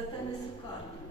зате не сукарні.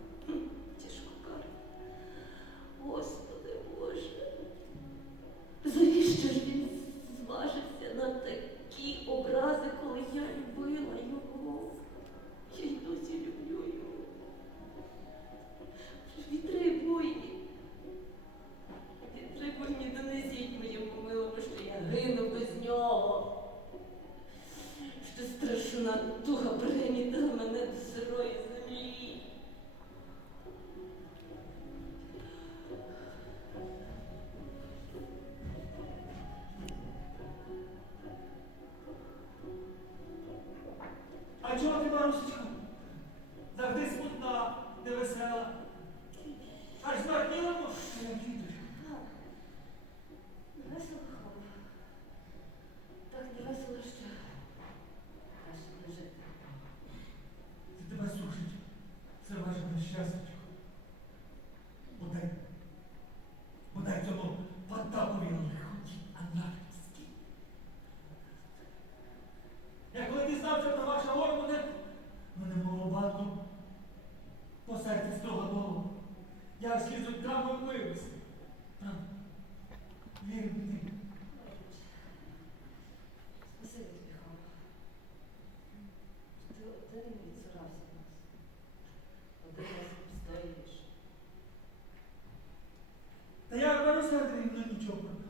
I told him I was a child.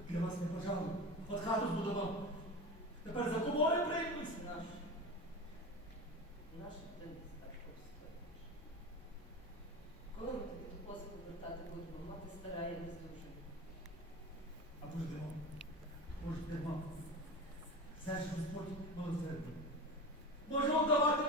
Я вас не пожалую. От хату збудував. Тепер за тобою приймусь. Наш. Наш день старшого. Коли ми тобі до позику вертати будемо, мати стара і не здужує. Або ж дима. Боже, дима. Все ж Господь милосердний. Можу вдавати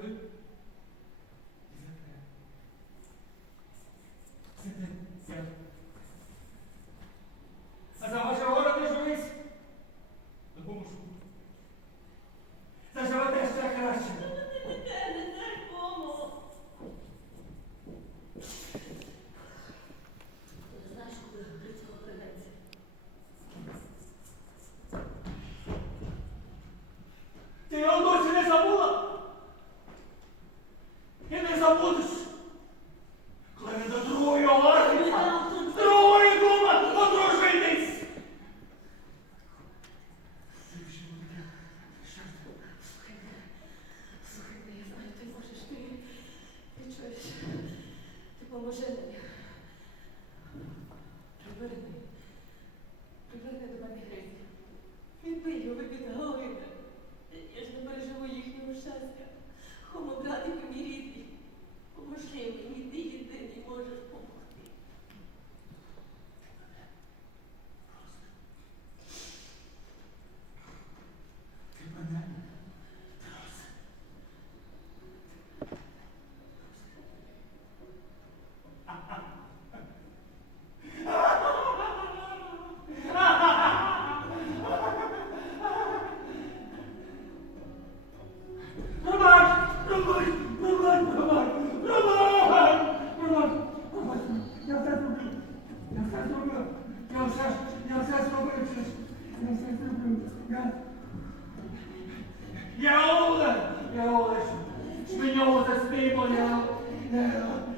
peu Я Олег! Я